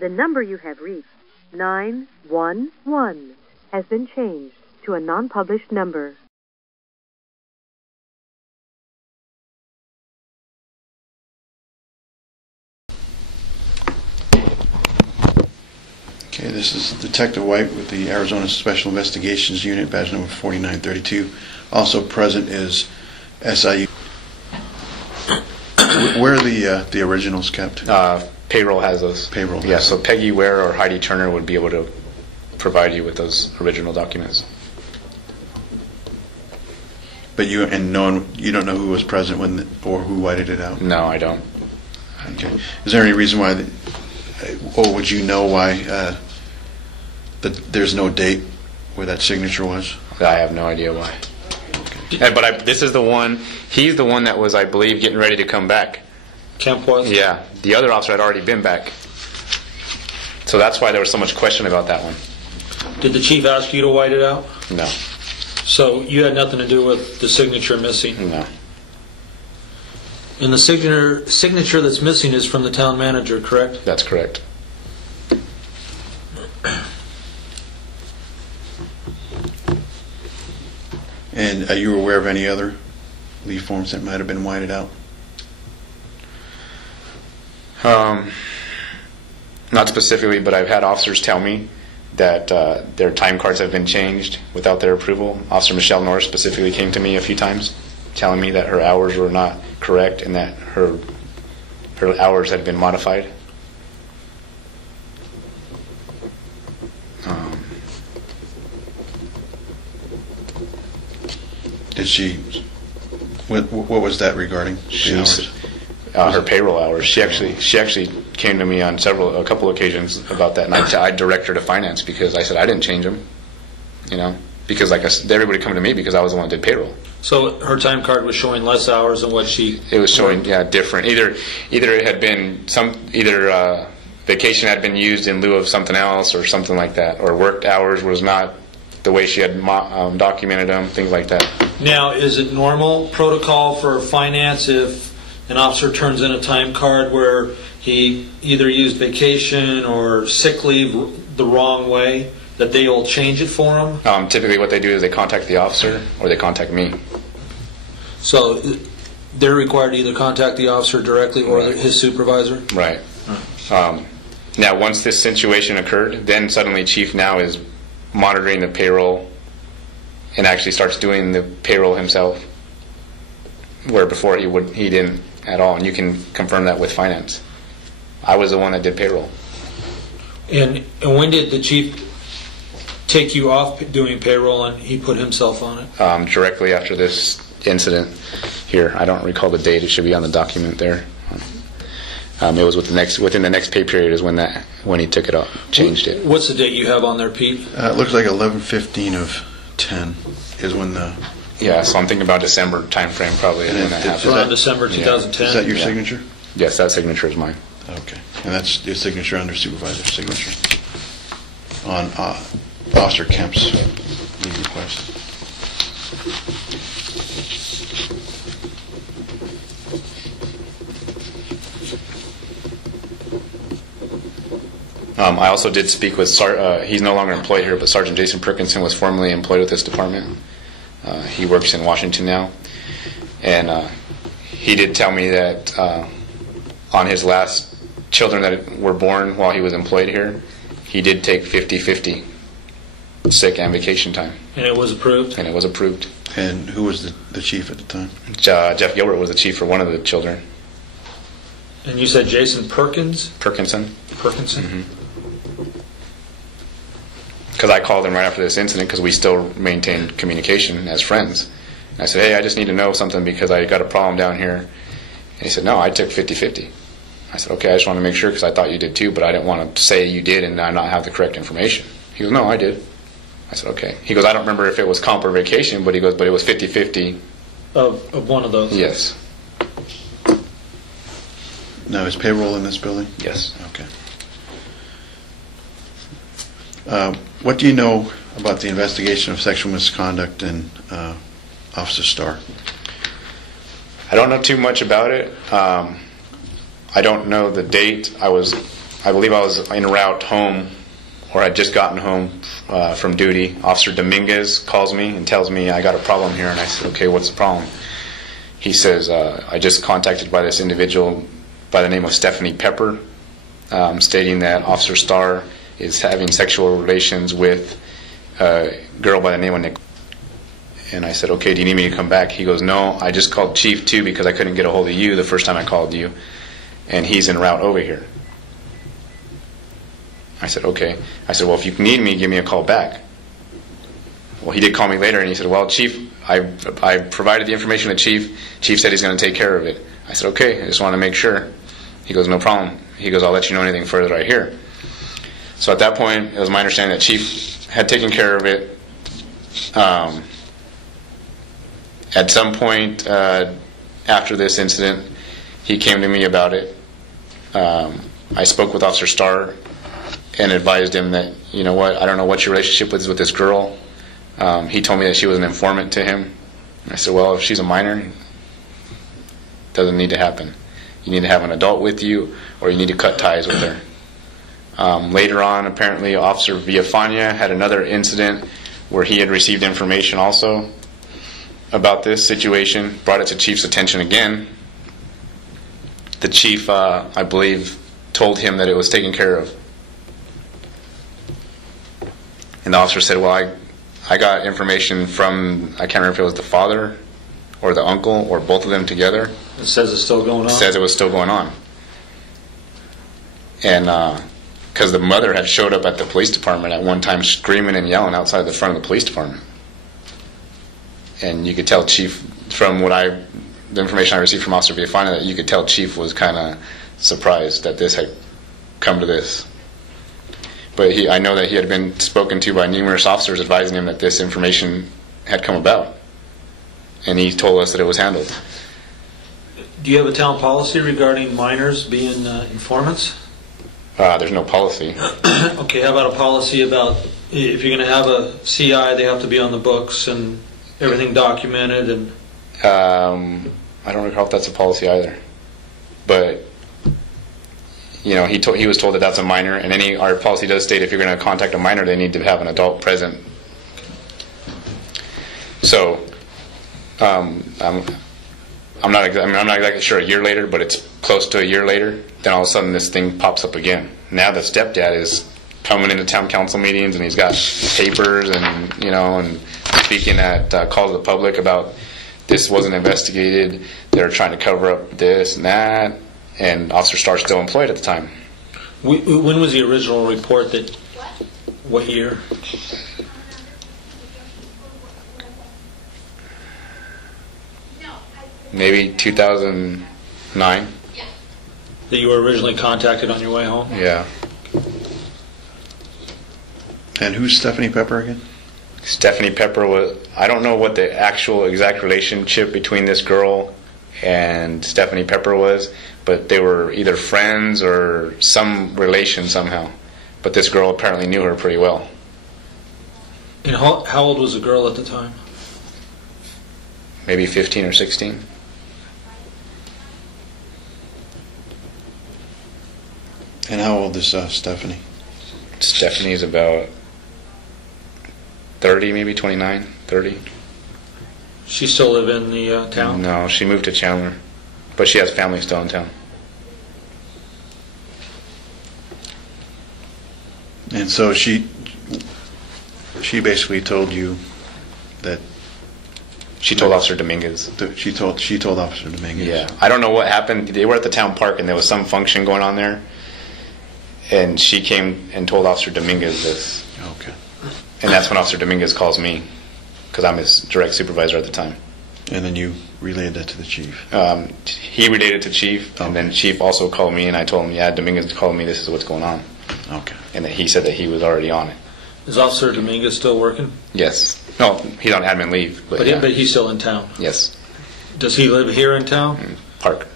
The number you have reached, 911, has been changed to a non-published number. Okay, this is Detective White with the Arizona Special Investigations Unit, badge number 4932. Also present is SIU. Where are the originals kept? Payroll has those. Payroll. Yeah, so Peggy Ware or Heidi Turner would be able to provide you with those original documents. But you don't know who was present when or who whited it out? No, I don't. Okay. Is there any reason why, or would you know why that there's no date where that signature was? I have no idea why. Okay. But this is the one. He's the one that was, I believe, getting ready to come back. Kemp was? Yeah. The other officer had already been back. So that's why there was so much question about that one. Did the chief ask you to white it out? No. So you had nothing to do with the signature missing? No. And the signature that's missing is from the town manager, correct? That's correct. And are you aware of any other leave forms that might have been whited out? Not specifically, but I've had officers tell me that their time cards have been changed without their approval. Officer Michelle Norris specifically came to me a few times telling me that her hours were not correct and that her hours had been modified. Did she? What was that regarding? Her payroll hours. She actually came to me on a couple occasions about that, and I direct her to finance because I said I didn't change them, because like everybody coming to me because I was the one that did payroll. So her time card was showing less hours than what she. It was showing different. Either it had been vacation had been used in lieu of something else or something like that, or worked hours was not the way she had documented them, things like that. Now, is it normal protocol for finance if an officer turns in a time card where he either used vacation or sick leave the wrong way, that they will change it for him? Typically what they do is they contact the officer or they contact me. So they're required to either contact the officer directly or his supervisor? Right. Now, once this situation occurred, then suddenly Chief now is monitoring the payroll and actually starts doing the payroll himself, where before he didn't at all, and you can confirm that with finance. I was the one that did payroll. And when did the chief take you off doing payroll and he put himself on it? Directly after this incident here. I don't recall the date. It should be on the document there. It was within the next pay period is when he took it off, changed it. What's the date you have on there, Pete? It looks like 11/15/10 is when the. Yeah, so I'm thinking about December time frame probably. When that happened. Around December 2010. Is that your signature? Yes, that signature is mine. Okay, and that's your signature under supervisor's signature on Officer Kemp's leave request. I also did speak with, he's no longer employed here, but Sergeant Jason Perkinson was formerly employed with this department. He works in Washington now. And he did tell me that on his last children that were born while he was employed here, he did take 50-50 sick and vacation time. And it was approved? And it was approved. And who was the chief at the time? Jeff Gilbert was the chief for one of the children. And you said Jason Perkinson? Perkinson. Mm-hmm. Because I called him right after this incident because we still maintained communication as friends. And I said, hey, I just need to know something because I got a problem down here. And he said, no, I took 50-50. I said, okay, I just want to make sure because I thought you did too, but I didn't want to say you did and I not have the correct information. He goes, no, I did. I said, okay. He goes, I don't remember if it was comp or vacation, but he goes, but it was 50-50. Of one of those? Yes. Now, is payroll in this building? Yes. Okay. What do you know about the investigation of sexual misconduct in Officer Starr? I don't know too much about it. I don't know the date. I was I believe I was en route home, or I'd just gotten home from duty. Officer Dominguez calls me and tells me I got a problem here, and I said, okay, what's the problem? He says, I just contacted by this individual by the name of Stephanie Pepper, stating that Officer Starr is having sexual relations with a girl by the name of Nick. And I said, okay, do you need me to come back? He goes, no, I just called Chief too because I couldn't get a hold of you the first time I called you, and he's en route over here. I said, okay. I said, well, if you need me, give me a call back. Well, he did call me later, and he said, well, Chief, I provided the information to Chief. Chief said he's going to take care of it. I said, okay, I just want to make sure. He goes, no problem. He goes, I'll let you know anything further I hear. So at that point, it was my understanding that Chief had taken care of it. At some point after this incident, he came to me about it. I spoke with Officer Starr and advised him that, you know what, I don't know what your relationship is with this girl. He told me that she was an informant to him. I said, well, if she's a minor, it doesn't need to happen. You need to have an adult with you, or you need to cut ties with her. Later on, apparently, Officer Villafana had another incident where he had received information also about this situation, brought it to Chief's attention again. The Chief, I believe, told him that it was taken care of. And the officer said, well, I got information from, I can't remember if it was the father or the uncle or both of them together. It says it's still going on? It says it was still going on. And because the mother had showed up at the police department at one time screaming and yelling outside the front of the police department. And you could tell Chief, from the information I received from Officer Villafana, that you could tell Chief was kind of surprised that this had come to this. But I know that he had been spoken to by numerous officers advising him that this information had come about. And he told us that it was handled. Do you have a town policy regarding minors being informants? There's no policy. Okay, how about a policy about if you're going to have a CI, they have to be on the books and everything documented? And I don't recall if that's a policy either. But you know, he was told that that's a minor, and our policy does state if you're going to contact a minor, they need to have an adult present. So I'm not exactly sure a year later, but it's close to a year later. Then all of a sudden this thing pops up again. Now the stepdad is coming into town council meetings, and he's got papers and and speaking at Call to the Public about this wasn't investigated. They're trying to cover up this and that. And Officer Starr's still employed at the time. When was the original report? What year? Maybe 2009. That you were originally contacted on your way home? Yeah. And who's Stephanie Pepper again? Stephanie Pepper was, I don't know what the actual exact relationship between this girl and Stephanie Pepper was, but they were either friends or some relation somehow. But this girl apparently knew her pretty well. And how old was the girl at the time? Maybe 15 or 16. And how old is Stephanie? Stephanie's about 30, maybe 29, 30. She still live in the town? No, she moved to Chandler. But she has family still in town. And so she basically told you that she told Officer Dominguez. She told Officer Dominguez. Yeah, I don't know what happened. They were at the town park, and there was some function going on there, and she came and told Officer Dominguez this. Okay. And that's when Officer Dominguez calls me, because I'm his direct supervisor at the time. And then you relayed that to the chief. He relayed it to Chief, and then Chief also called me, and I told him, yeah, Dominguez called me, this is what's going on. Okay. And that he said that he was already on it. Is Officer Dominguez still working? Yes. No, he's on admin leave. But yeah. But he's still in town? Yes. Does he live here in town? Parker.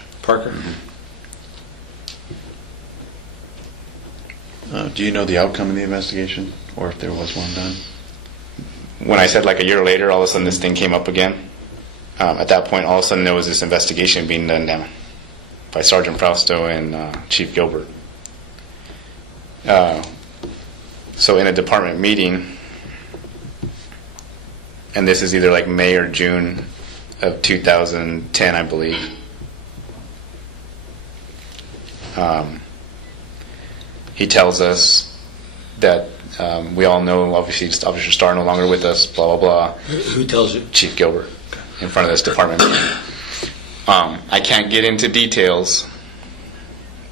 Mm-hmm. Do you know the outcome of the investigation, or if there was one done? When I said like a year later, all of a sudden this thing came up again. At that point, all of a sudden there was this investigation being done now by Sergeant Frausto and Chief Gilbert. So in a department meeting, and this is either like May or June of 2010, I believe. He tells us that we all know, obviously, Officer Starr no longer with us, blah, blah, blah. Who tells you? Chief Gilbert, in front of this department meeting. I can't get into details,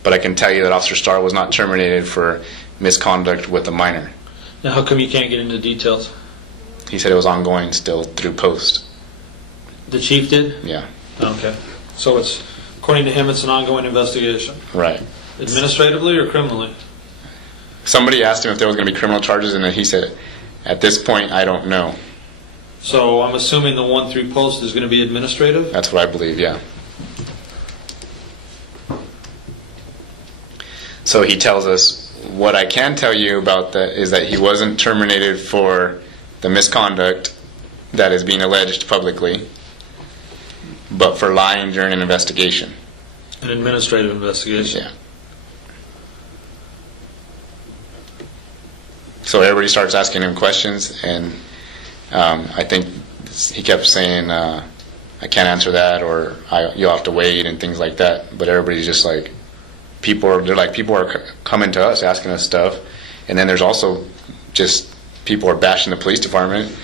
but I can tell you that Officer Starr was not terminated for misconduct with a minor. Now, how come you can't get into details? He said it was ongoing still through post. The chief did? Yeah. Okay. So it's, according to him, it's an ongoing investigation. Right. Administratively or criminally? Somebody asked him if there was going to be criminal charges, and then he said, at this point, I don't know. So I'm assuming the one through post is going to be administrative? That's what I believe, yeah. So he tells us, what I can tell you about that is that he wasn't terminated for the misconduct that is being alleged publicly, but for lying during an investigation. An administrative investigation? Yeah. So everybody starts asking him questions, and I think he kept saying, I can't answer that, or you'll have to wait, and things like that. But everybody's just like, people are coming to us asking us stuff, and then there's also just people are bashing the police department,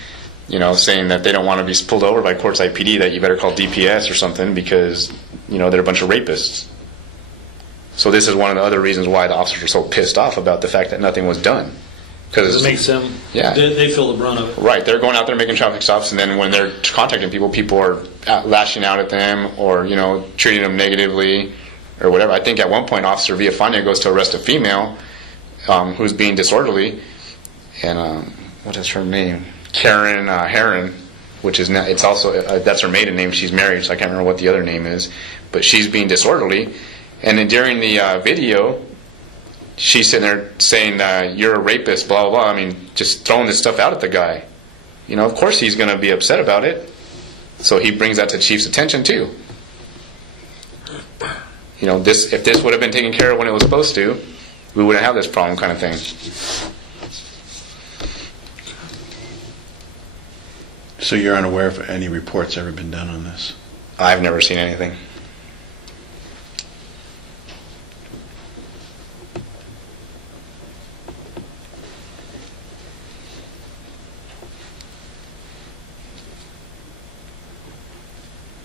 saying that they don't want to be pulled over by Quartzsite PD, that you better call DPS or something because they're a bunch of rapists. So this is one of the other reasons why the officers were so pissed off about the fact that nothing was done. Because it makes them, yeah, they feel the brunt of it. Right, they're going out there making traffic stops, and then when they're contacting people, people are lashing out at them or treating them negatively or whatever. I think at one point Officer Villafana goes to arrest a female who's being disorderly, and what is her name? Karen Heron, which is it's also that's her maiden name. She's married, so I can't remember what the other name is, but she's being disorderly, and then during the video, she's sitting there saying, you're a rapist, blah, blah, blah. I mean, just throwing this stuff out at the guy. Of course he's going to be upset about it. So he brings that to the chief's attention, too. If this would have been taken care of when it was supposed to, we wouldn't have this problem kind of thing. So you're unaware if any reports ever been done on this? I've never seen anything.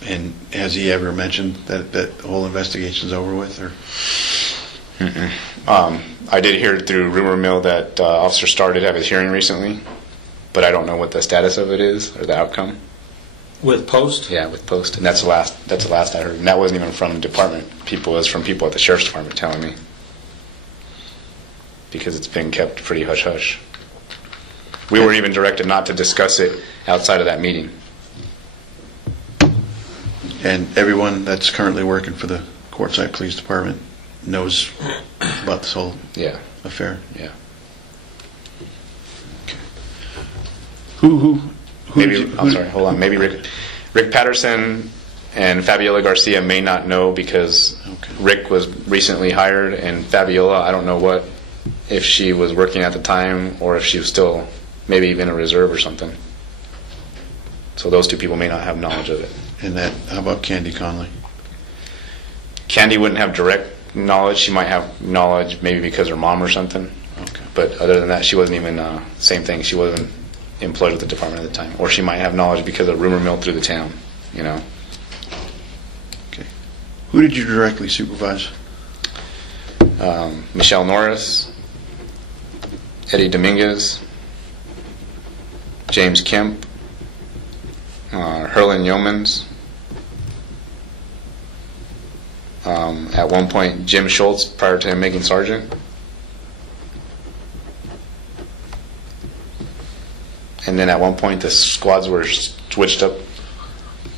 And has he ever mentioned that the whole investigation's over with? Or? I did hear through rumor mill that Officer Starr did have his hearing recently, but I don't know what the status of it is or the outcome. With post? Yeah, with post, and that's the last I heard. And that wasn't even from the department. It was from people at the sheriff's department telling me, because it's been kept pretty hush hush. We were even directed not to discuss it outside of that meeting. And everyone that's currently working for the Quartzsite Police Department knows about this whole affair? Yeah. Okay. Who I'm sorry, hold on. Maybe Rick Patterson and Fabiola Garcia may not know because Rick was recently hired, and Fabiola, I don't know if she was working at the time or if she was still maybe even a reserve or something. So those two people may not have knowledge of it. And how about Candy Conley? Candy wouldn't have direct knowledge. She might have knowledge maybe because her mom or something. Okay. But other than that, she wasn't even, same thing, she wasn't employed with the department at the time. Or she might have knowledge because of rumor mill through the town, Okay. Who did you directly supervise? Michelle Norris, Eddie Dominguez, James Kemp, Herlin Yeomans. At one point, Jim Schultz, prior to him making sergeant. And then at one point, the squads were switched up.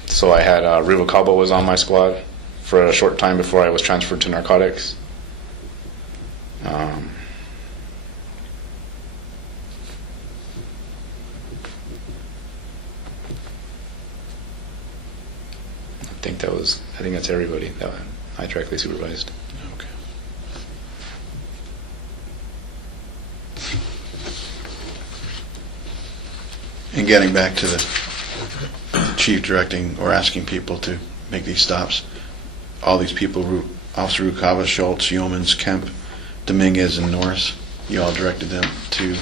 So I had Rubalcaba was on my squad for a short time before I was transferred to narcotics. I think that's everybody that I directly supervised. Okay. And getting back to the chief directing or asking people to make these stops, all these people, Officer Rucava, Schultz, Yeomans, Kemp, Dominguez, and Norris, you all directed them to...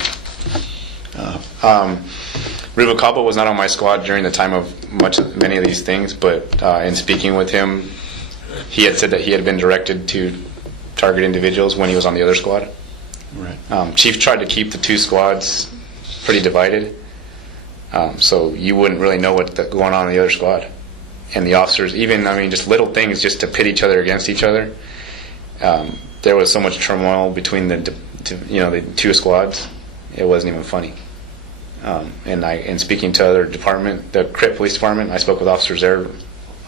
Rubalcaba was not on my squad during the time of many of these things, but in speaking with him, he had said that he had been directed to target individuals when he was on the other squad. Right. Chief tried to keep the two squads pretty divided, so you wouldn't really know what's going on in the other squad. And the officers, even, just little things just to pit each other against each other. There was so much turmoil between the two squads, it wasn't even funny. And speaking to other department, the Quartzsite Police Department, I spoke with officers there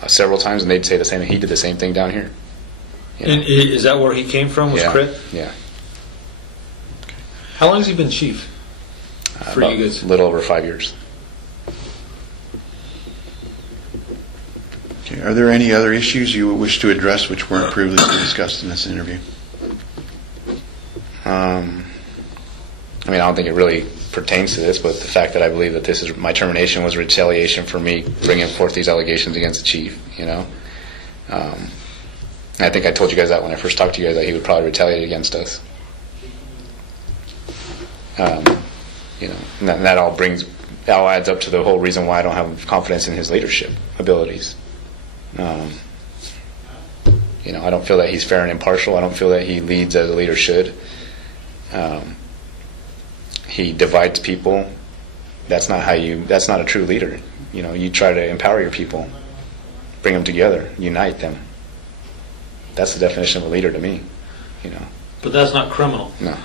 several times, and they'd say the same. He did the same thing down here. And is that where he came from? Was Crit? Yeah. How long has he been chief? For you guys, a little over 5 years. Okay. Are there any other issues you wish to address which weren't previously discussed in this interview? I don't think it really pertains to this, but the fact that I believe that my termination was retaliation for me bringing forth these allegations against the chief. I think I told you guys that when I first talked to you guys, that he would probably retaliate against us. And that all adds up to the whole reason why I don't have confidence in his leadership abilities. I don't feel that he's fair and impartial. I don't feel that he leads as a leader should. He divides people. That's not a true leader. You try to empower your people, bring them together, unite them. That's the definition of a leader to me. But that's not criminal. No.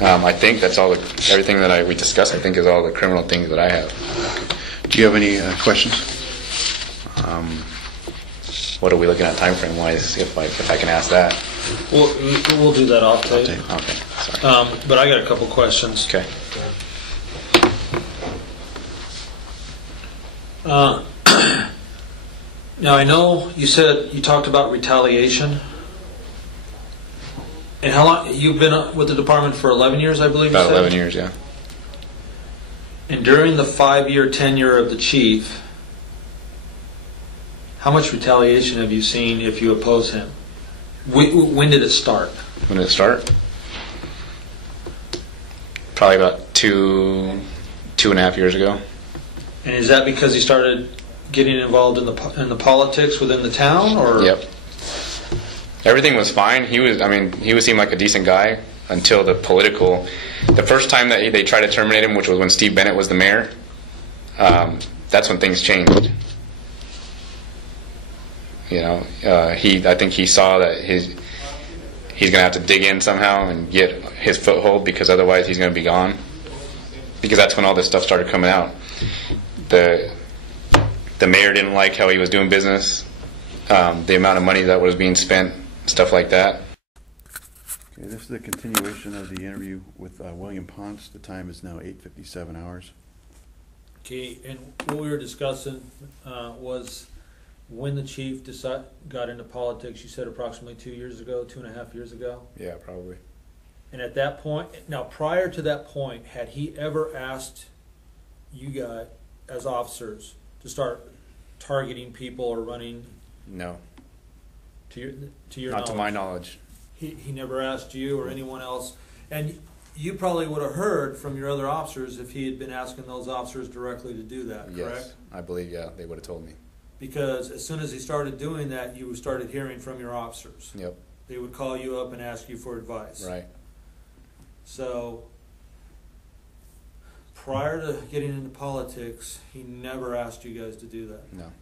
I think that's everything that we discussed, I think, is all the criminal things that I have. Do you have any questions? What are we looking at time frame wise, if I can ask that? We'll do that off tape. Okay, sorry. But I got a couple questions. Okay. Now, I know you said you talked about retaliation. And how long? You've been with the department for 11 years, I believe you said? About 11 years, yeah. And during the 5-year tenure of the chief, how much retaliation have you seen if you oppose him? When did it start? When did it start? Probably about 2.5 years ago. And is that because he started getting involved in the politics within the town, or? Yep. Everything was fine. He seemed like a decent guy until the first time that they tried to terminate him, which was when Steve Bennett was the mayor. That's when things changed. I think he saw that he's going to have to dig in somehow and get his foothold, because otherwise he's going to be gone. Because that's when all this stuff started coming out. The mayor didn't like how he was doing business, the amount of money that was being spent, stuff like that. Okay, this is the continuation of the interview with William Ponce. The time is now 8:57 hours. Okay, and what we were discussing was when the chief got into politics. You said approximately 2 years ago, 2.5 years ago? Yeah, probably. And at that point, now prior to that point, had he ever asked you guys as officers to start targeting people or running? No. To your Not knowledge? to my knowledge. He never asked you or anyone else. And you probably would have heard from your other officers if he had been asking those officers directly to do that, correct? Yes, I believe, yeah, they would have told me. Because as soon as he started doing that, you started hearing from your officers. Yep. They would call you up and ask you for advice. Right. So prior to getting into politics, he never asked you guys to do that. No.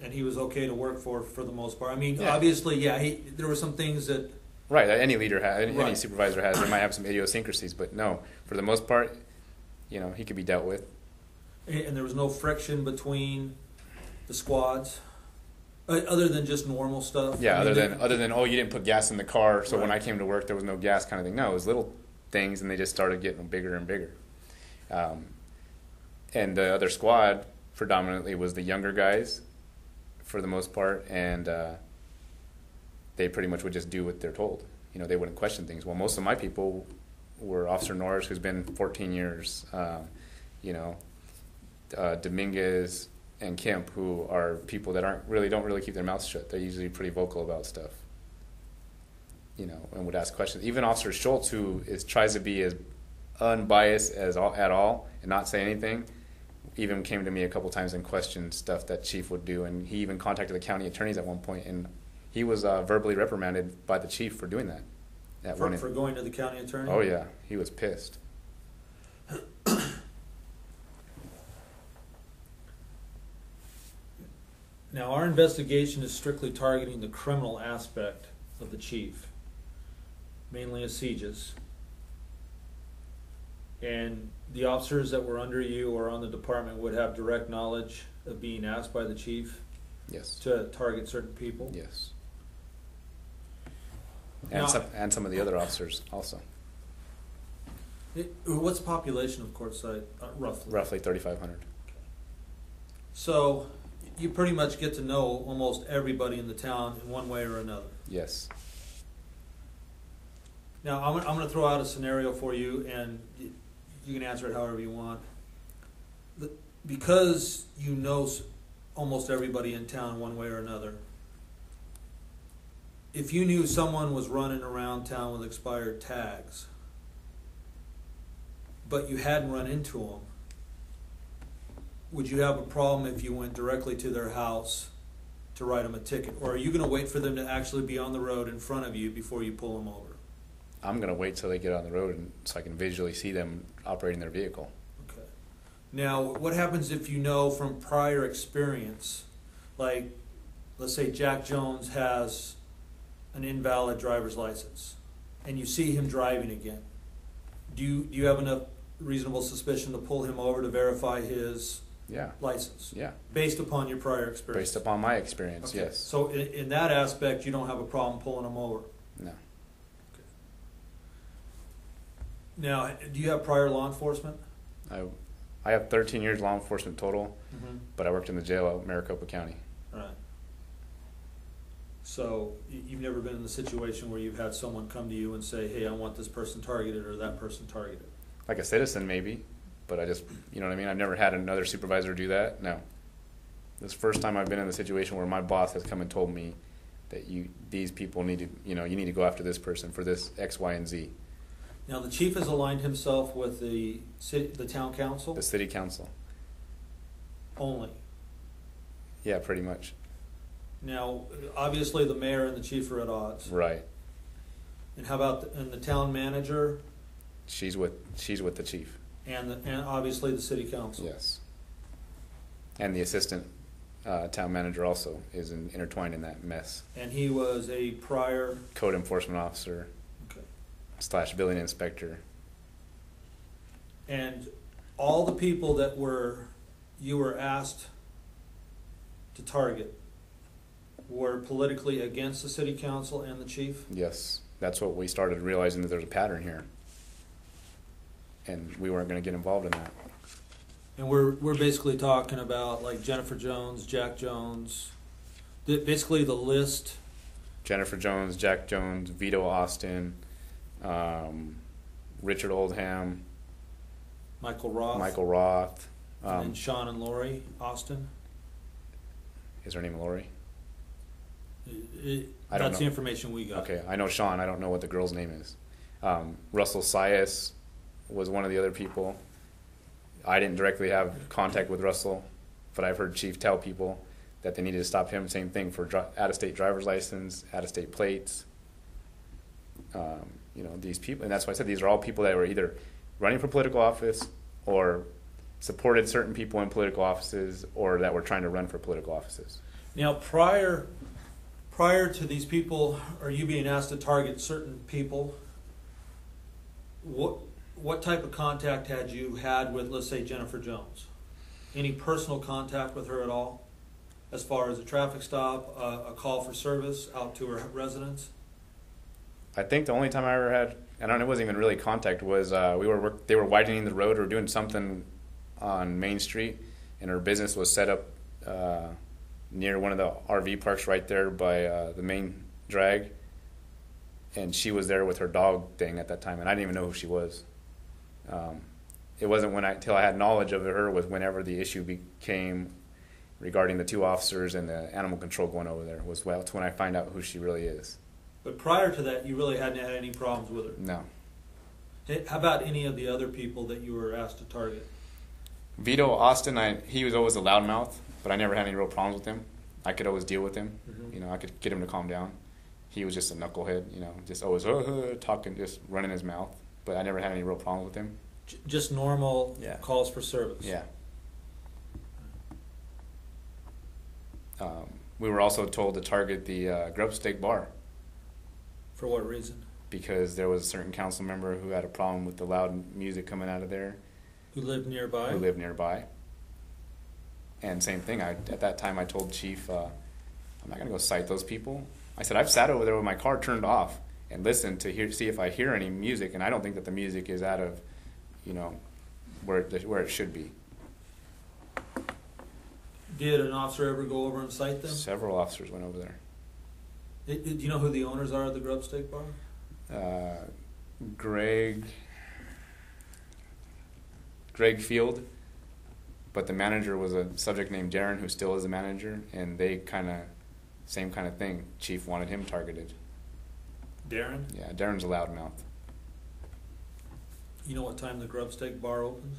And he was okay to work for the most part. Yeah. Obviously, there were some things that... Right, any leader has, any Right. supervisor has. They might have some idiosyncrasies, but no, for the most part, he could be dealt with. And there was no friction between the squads, other than just normal stuff. Yeah, other than you didn't put gas in the car, so when Right. I came to work there was no gas kind of thing. No, it was little things, and they just started getting bigger and bigger. And the other squad predominantly was the younger guys, for the most part, and they pretty much would just do what they're told. They wouldn't question things. Well, most of my people were Officer Norris, who's been 14 years, Dominguez and Kemp, who are people that don't really keep their mouths shut. They're usually pretty vocal about stuff, and would ask questions. Even Officer Schultz, who tries to be as unbiased at all and not say anything, even came to me a couple times and questioned stuff that Chief would do, and he even contacted the county attorneys at one point, and he was verbally reprimanded by the Chief for doing that. For going to the county attorney? Oh yeah, he was pissed. Now, our investigation is strictly targeting the criminal aspect of the Chief, mainly as sieges. And the officers that were under you or on the department would have direct knowledge of being asked by the Chief Yes. to target certain people? Yes. Now, And some of the other officers also. What's the population of Quartzsite, roughly? Roughly 3,500. So you pretty much get to know almost everybody in the town in one way or another. Yes. Now, I'm going to throw out a scenario for you, and you can answer it however you want. Because you know almost everybody in town one way or another, if you knew someone was running around town with expired tags, but you hadn't run into them, would you have a problem if you went directly to their house to write them a ticket? Or are you going to wait for them to actually be on the road in front of you before you pull them over? I'm going to wait till they get on the road so I can visually see them operating their vehicle. Okay. Now, what happens if you know from prior experience, like, let's say Jack Jones has an invalid driver's license, and you see him driving again? Do you have enough reasonable suspicion to pull him over to verify his license? Yeah. Based upon your prior experience? Based upon my experience, Okay. yes. So in that aspect, you don't have a problem pulling him over? No. Now, do you have prior law enforcement? I have 13 years law enforcement total, but I worked in the jail at Maricopa County. Right. So you've never been in the situation where you've had someone come to you and say, hey, I want this person targeted or that person targeted? Like a citizen, maybe, but you know what I mean? I've never had another supervisor do that, no. This is the first time I've been in a situation where my boss has come and told me that these people need to, you need to go after this person for this X, Y, and Z. Now, the chief has aligned himself with the town council? The city council. Only? Yeah, pretty much. Now, obviously the mayor and the chief are at odds. Right. And how about the town manager? She's with the chief. And obviously the city council? Yes. And the assistant town manager also is intertwined in that mess. And he was a prior? Code enforcement officer. / building inspector. And all the people that you were asked to target were politically against the city council and the chief? Yes. That's what we started realizing, that there's a pattern here. And we weren't going to get involved in that. And we're basically talking about like Jennifer Jones, Jack Jones, basically the list. Jennifer Jones, Jack Jones, Vito Austin, Richard Oldham, Michael Roth, and Sean and Lori Austin. Is her name Lori? That's the information we got. Okay, I know Sean. I don't know what the girl's name is. Russell Sias was one of the other people. I didn't directly have contact with Russell, but I've heard Chief tell people that they needed to stop him. Same thing for out-of-state driver's license, out-of-state plates. These people, and that's why I said these are all people that were either running for political office or supported certain people in political offices, or that were trying to run for political offices. Now, prior to these people, or you being asked to target certain people, what type of contact had you had with, let's say, Jennifer Jones? Any personal contact with her at all, as far as a traffic stop, a call for service out to her residence? I think the only time I ever had, and it wasn't even really contact, was they were widening the road or doing something on Main Street, and her business was set up near one of the RV parks right there by the main drag. and she was there with her dog thing at that time, and I didn't even know who she was. It wasn't until I had knowledge of her was whenever the issue became regarding the 2 officers and the animal control going over there was when I find out who she really is. But prior to that, you really hadn't had any problems with her? No. Hey, how about any of the other people that you were asked to target? Vito Austin, he was always a loudmouth, but I never had any real problems with him. I could always deal with him. Mm-hmm. I could get him to calm down. He was just a knucklehead, just always talking, just running his mouth. But I never had any real problems with him. Just normal Yeah. calls for service? Yeah. We were also told to target the Grub Steak Bar For what reason? because there was a certain council member who had a problem with the loud music coming out of there. Who lived nearby? Who lived nearby. And same thing, at that time I told Chief, I'm not going to go cite those people. I said, I've sat over there with my car turned off and listened to see if I hear any music, and I don't think that the music is out of, where it should be. Did an officer ever go over and cite them? Several officers went over there. Do you know who the owners are of the Grub Steak Bar? Greg Field, but the manager was a subject named Darren, who still is the manager, and they same kind of thing. Chief wanted him targeted. Darren? Yeah, Darren's a loudmouth. You know what time the Grub Steak Bar opens?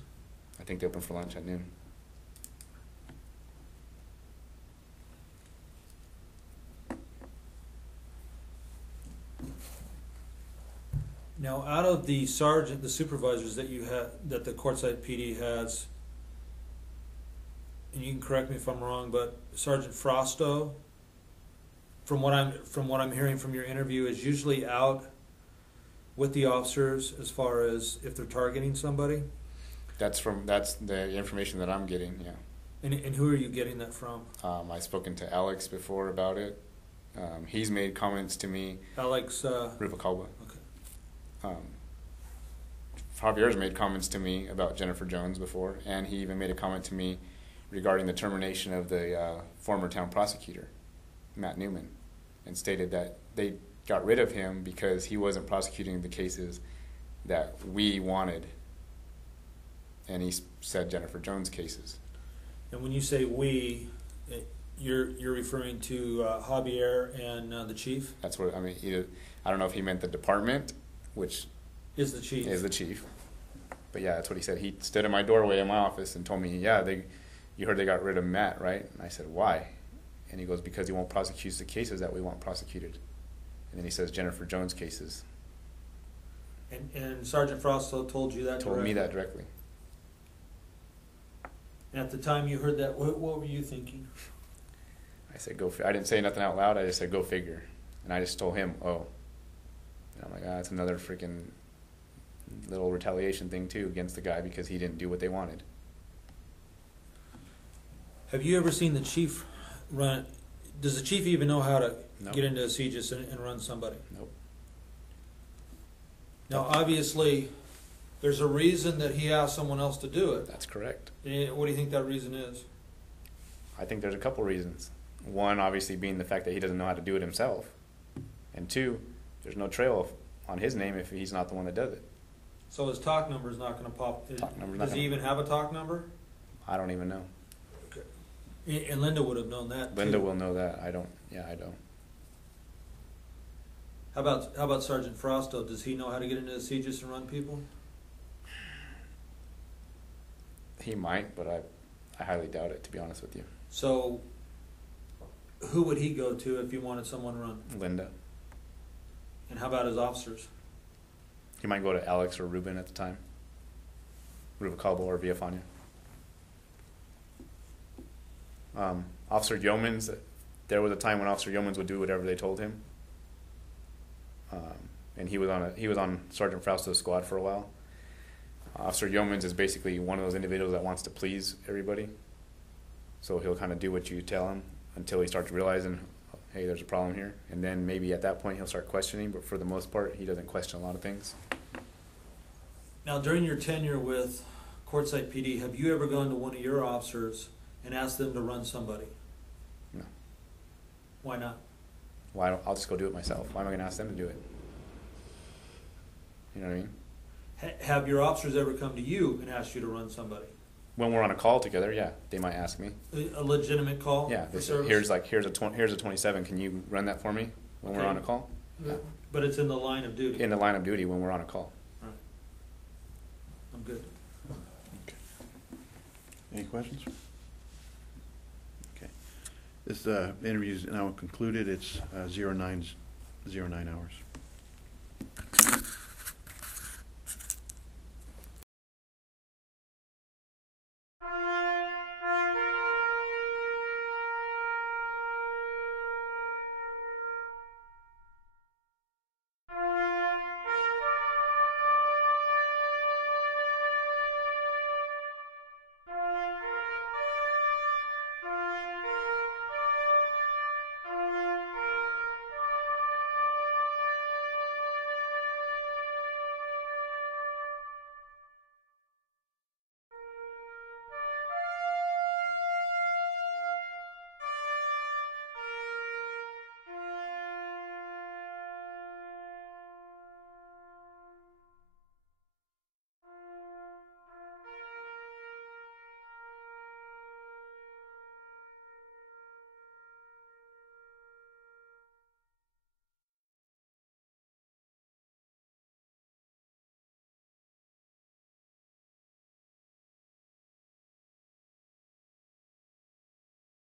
I think they open for lunch at noon. Now, out of the supervisors that you had, that the Quartzsite PD has, and you can correct me if I'm wrong, but Sergeant Frosto, from what I'm hearing from your interview, is usually out with the officers as far as if they're targeting somebody. That's the information that I'm getting. Yeah. And who are you getting that from? I've spoken to Alex before about it. He's made comments to me. Alex Rupacalba. Okay. Javier's made comments to me about Jennifer Jones before, and he even made a comment to me regarding the termination of the former town prosecutor, Matt Newman, and stated that they got rid of him because he wasn't prosecuting the cases that we wanted, and he said Jennifer Jones cases. And when you say we, you're referring to Javier and the chief? That's what I mean. I don't know if he meant the department, which is the chief. But yeah, that's what he said. He stood in my doorway in my office and told me, yeah, you heard they got rid of Matt, right? And I said, why? And he goes, because he won't prosecute the cases that we want prosecuted. And then he says Jennifer Jones cases. And Sergeant Frosto told you that? Told me that directly. And at the time you heard that, what were you thinking? I said, go. I didn't say nothing out loud. I just said, go figure. And I just told him, oh. And I'm like, that's another freaking little retaliation thing too against the guy because he didn't do what they wanted. Have you ever seen the chief run? Does the chief even know how to Nope. get into a siege and run somebody? Nope. Now, obviously, there's a reason that he asked someone else to do it. That's correct. And what do you think that reason is? I think there's a couple reasons. One, obviously, being the fact that he doesn't know how to do it himself. And two, there's no trail on his name if he's not the one that does it. So his talk number is not going to pop. Does he even have a talk number? I don't even know. Okay. And Linda would have known that. Linda too. will know that. I don't. Yeah, I don't. How about Sergeant Frosto? Does he know how to get into the sieges and run people? He might, but I highly doubt it, to be honest with you. So, who would he go to if you wanted someone run? Linda. And how about his officers? He might go to Alex or Ruben at the time. Ruben Calvo or Villafania. Officer Yeomans, there was a time when Officer Yeomans would do whatever they told him. And he was on Sergeant Frausto's squad for a while. Officer Yeomans is basically one of those individuals that wants to please everybody. So he'll kind of do what you tell him until he starts realizing, hey, there's a problem here. And then maybe at that point he'll start questioning, but for the most part, he doesn't question a lot of things. Now, during your tenure with Quartzsite PD, have you ever gone to one of your officers and asked them to run somebody? No. Why not? I'll just go do it myself. Why am I going to ask them to do it? You know what I mean? Have your officers ever come to you and asked you to run somebody? When we're on a call together, yeah, they might ask me. A legitimate call? Yeah, for they say, service? here's a 27. Can you run that for me when we're Okay. on a call? Yeah. But it's in the line of duty. In the line of duty when we're on a call. All right. I'm good. Any questions? Okay. This interview is now concluded. It's 0909 hours.